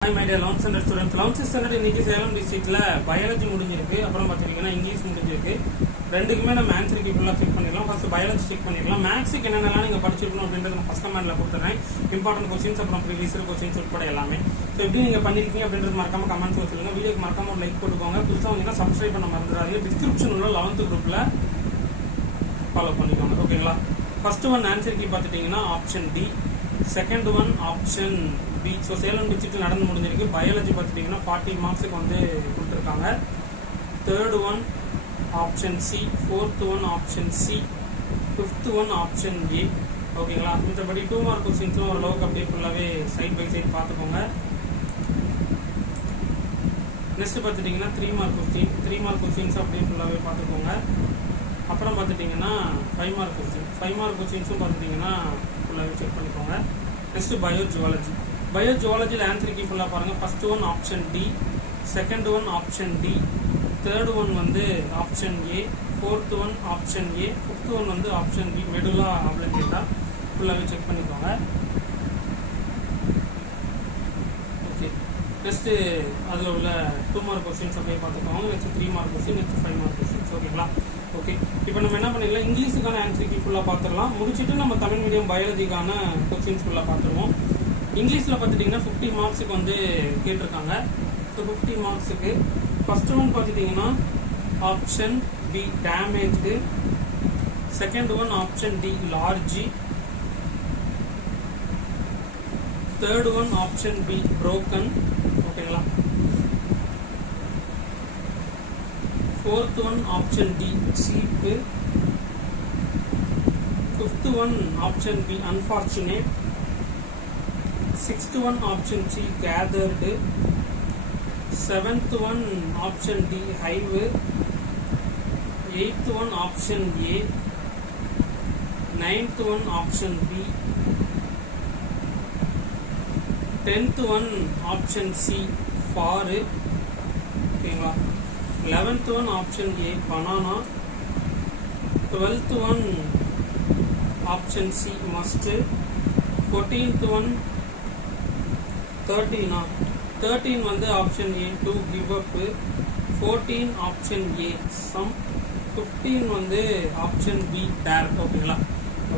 Hi my dear 11th standard students. 11th standard இன்னைக்கு சேலம் டிஸ்ட்ரிக்ட்ல biology முடிஞ்சிருக்கு. அப்புறம் பாத்தீங்கன்னா இங்கிலீஷ் முடிஞ்சிருக்கு. ரெண்டுக்குமே நம்ம ஆன்சர் கீ ஃபுல்லா செக் பண்ணிடலாம். ஃபர்ஸ்ட் பயாலஜி செக் பண்ணிடலாம். மேத்ஸ்க்கு என்னென்னலாம் நீங்க படிச்சிருக்கணும் அப்படின்றத நான் ஃபர்ஸ்ட் கமெண்ட்ல கொடுத்துறேன். இம்பார்ட்டன்ட் क्वेश्चंस அப்புறம் ப்ரீவியஸ் இயர் क्वेश्चंस உட்பட எல்லாமே. சோ எப்படி நீங்க பண்ணிருக்கீங்க அப்படின்றது மறக்காம கமெண்ட்ஸ்ல சொல்லுங்க. வீடியோக்கு மறக்காம ஒரு லைக் போட்டுக்கோங்க. புதுசா வந்தீங்கன்னா சப்ஸ்கிரைப் பண்ண மறந்துடாதீங்க. டிஸ்கிரிப்ஷன் உள்ள 11th குரூப்ல ஃபாலோ பண்ணிக்கோங்க. ஓகேங்களா? ஃபர்ஸ்ட் ஒன் ஆன்சர் கீ பாத்துட்டீங்கன்னா option D. Second one option B. So Salem district நடந்து முடிஞ்சிருக்கு. பயாலஜி பார்த்துட்டிங்கன்னா 40 மார்க்ஸுக்கு வந்து கொடுத்துருக்காங்க. Third one option C. Fourth one option C. Fifth one option A. ஓகேங்களா? மற்றபடி 2 மார்க் கொஸ்டின்ஸும் ஓரளவுக்கு அப்படியே ஃபுல்லாகவே சைட் பை சைட் பார்த்துக்கோங்க. நெக்ஸ்ட் பார்த்துட்டிங்கன்னா 3 மார்க் கொஸ்டின். 3 மார்க் கொஸ்டின்ஸும் அப்படியே ஃபுல்லாகவே பார்த்துக்கோங்க. அப்புறம் பார்த்துட்டிங்கன்னா 5 மார்க் கொஸ்டின். 5 மார்க் கொஸ்டின்ஸும் பார்த்துட்டிங்கன்னா ஃபுல்லாகவே செக் பண்ணிக்கோங்க. Next biozoology. பயோஜுவாலஜியில் ஆன்சர் கீ ஃபுல்லாக பாருங்கள். First one option D. Second one option D. Third one வந்து option A. Fourth one option A. Fifth one வந்து ஆப்ஷன் பி. மெடுலா ஆப்ளங்கேட்டா ஃபுல்லாகவே செக் பண்ணிக்கோங்க. ஓகே. நெக்ஸ்ட்டு அதில் உள்ள 2 மார்க் கொஸ்டின்ஸ் அப்படியே பார்த்துக்கோங்க. Next 3 mark question, next 5 mark questions. ஓகேங்களா? Okay. இப்போ நம்ம என்ன பண்ணிடலாம், இங்கிலீஷுக்கான ஆன்சர் கீ ஃபுல்லாக பார்த்துடலாம். முடிச்சுட்டு நம்ம தமிழ் மீடியம் பயாலஜிக்கான கொஸ்டின்ஸ் ஃபுல்லாக பார்த்துருவோம். இங்கிலீஷில் பார்த்துட்டிங்கன்னா 50 மார்க்ஸுக்கு வந்து கேட்டிருக்காங்க. ஸோ 50 மார்க்ஸுக்கு ஃபர்ஸ்ட் ஒன் பார்த்துட்டிங்கன்னா option B damaged. Second one option D largely. Third one option B broken. ஓகேங்களா? Fourth one option D cheap. Fifth one option B unfortunate. Sixth one option C gathered. Seventh one option D hive. Eighth one option A. Ninth one option B. 10th one option C far. ஓகேங்களா? 11th one option A banana. 12th one option C must. 14th one 13 வந்து option A to give up. 14 option A some. 15 வந்து option B dare. ஓகேங்களா?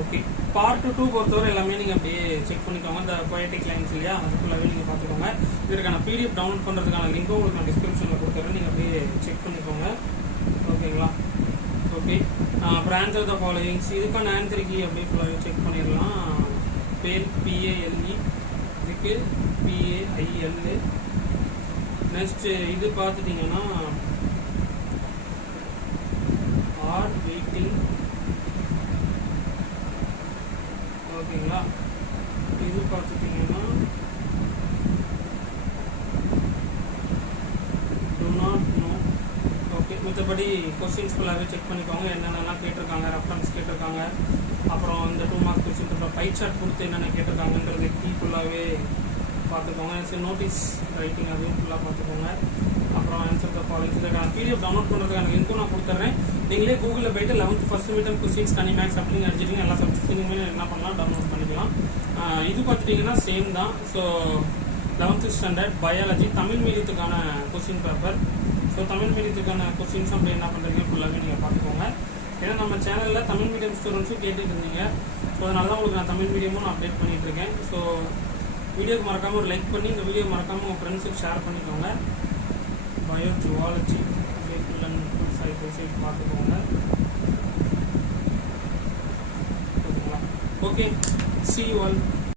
Okay. Part 2 பொறுத்தவரை எல்லாமே நீங்கள் அப்படியே check பண்ணிக்கோங்க. இந்த பொயட்டிக் லைன்ஸ் இல்லையா, அதுக்குள்ளாவே நீங்கள் பார்த்துக்கோங்க. இதற்கான பிடிஎஃப் டவுன்லோட் பண்ணுறதுக்கான லிங்க்கும் உங்களுக்கு நான் டிஸ்கிரிப்ஷனில் கொடுத்துறேன். நீங்கள் அப்படியே செக் பண்ணிக்கோங்க. ஓகேங்களா? ஓகே. அப்புறம் ஆன்சர் த ஃபாலோயிங்ஸ். இதுக்கான ஆன்சர் கீ அப்படியே ஃபுல்லாகவே செக் பண்ணிடலாம். பேல் பிஏஎல்இ, இதுக்கு பிஏஐஎல். நெக்ஸ்ட் இது பார்த்துட்டிங்கன்னா ஆர் வெயிட்டிங். ஓகேங்களா? இது பார்த்துட்டிங்கன்னா டு நாட் நோ. ஓகே. மற்றபடி கொஸ்டின்ஸ் ஃபுல்லாகவே செக் பண்ணிக்கோங்க. என்னென்னலாம் கேட்டிருக்காங்க, ரெஃபரன்ஸ் கேட்டிருக்காங்க, அப்புறம் இந்த 2 மார்க் கொஸ்டின் அப்புறம் பை சார்ட் கொடுத்து என்னென்ன கேட்டிருக்காங்கன்றது கீ ஃபுல்லாகவே பார்த்துக்கோங்க. நோட்டீஸ் ரைட்டிங் அதுவும் ஃபுல்லாக பார்த்துக்கோங்க. அப்புறம் ஆன்சர் த ஃபாலோயிங்ஸ். இதுக்கான பிடிஎஃப் டவுன்லோட் பண்ணுறதுக்கான லிங்க்கும் நான் கொடுத்துட்றேன். நீங்களே கூகுளில் போயிட்டு 11th ஃபர்ஸ்ட் மீட்டம் கொஸ்டின்ஸ் கனி மேக்ஸ் அப்படின்னு அடிச்சிட்டிங்க. எல்லா சப்ஜெக்ட்ஸுக்குமே என்ன பண்ணலாம், டவுன்லோட் பண்ணிக்கலாம். இது பார்த்துட்டிங்கன்னா சேம் தான். So 11th standard biology Tamil மீடியத்துக்கான கொஸ்டின் பேப்பர். ஸோ தமிழ் மீடியத்துக்கான கொஸ்டின்ஸ் அப்படி என்ன பண்ணுறீங்க ஃபுல்லாகவே நீங்கள் பார்த்துக்கோங்க. ஏன்னா நம்ம சேனலில் தமிழ் மீடியம் ஸ்டூடெண்ட்ஸும் கேட்டுட்டு இருந்தீங்க. ஸோ அதனால தான் உங்களுக்கு நான் தமிழ் மீடியமும் நான் அப்டேட் பண்ணிட்டு இருக்கேன். ஸோ வீடியோக்கு மறக்காமல் ஒரு லைக் பண்ணி இந்த வீடியோ மறக்காமல் உங்கள் ஃப்ரெண்ட்ஸுக்கு ஷேர் பண்ணிக்கோங்க. Bio zoology full and full side by side பார்த்துக்கோங்க. ஓகேங்களா? ஓகே. see you all.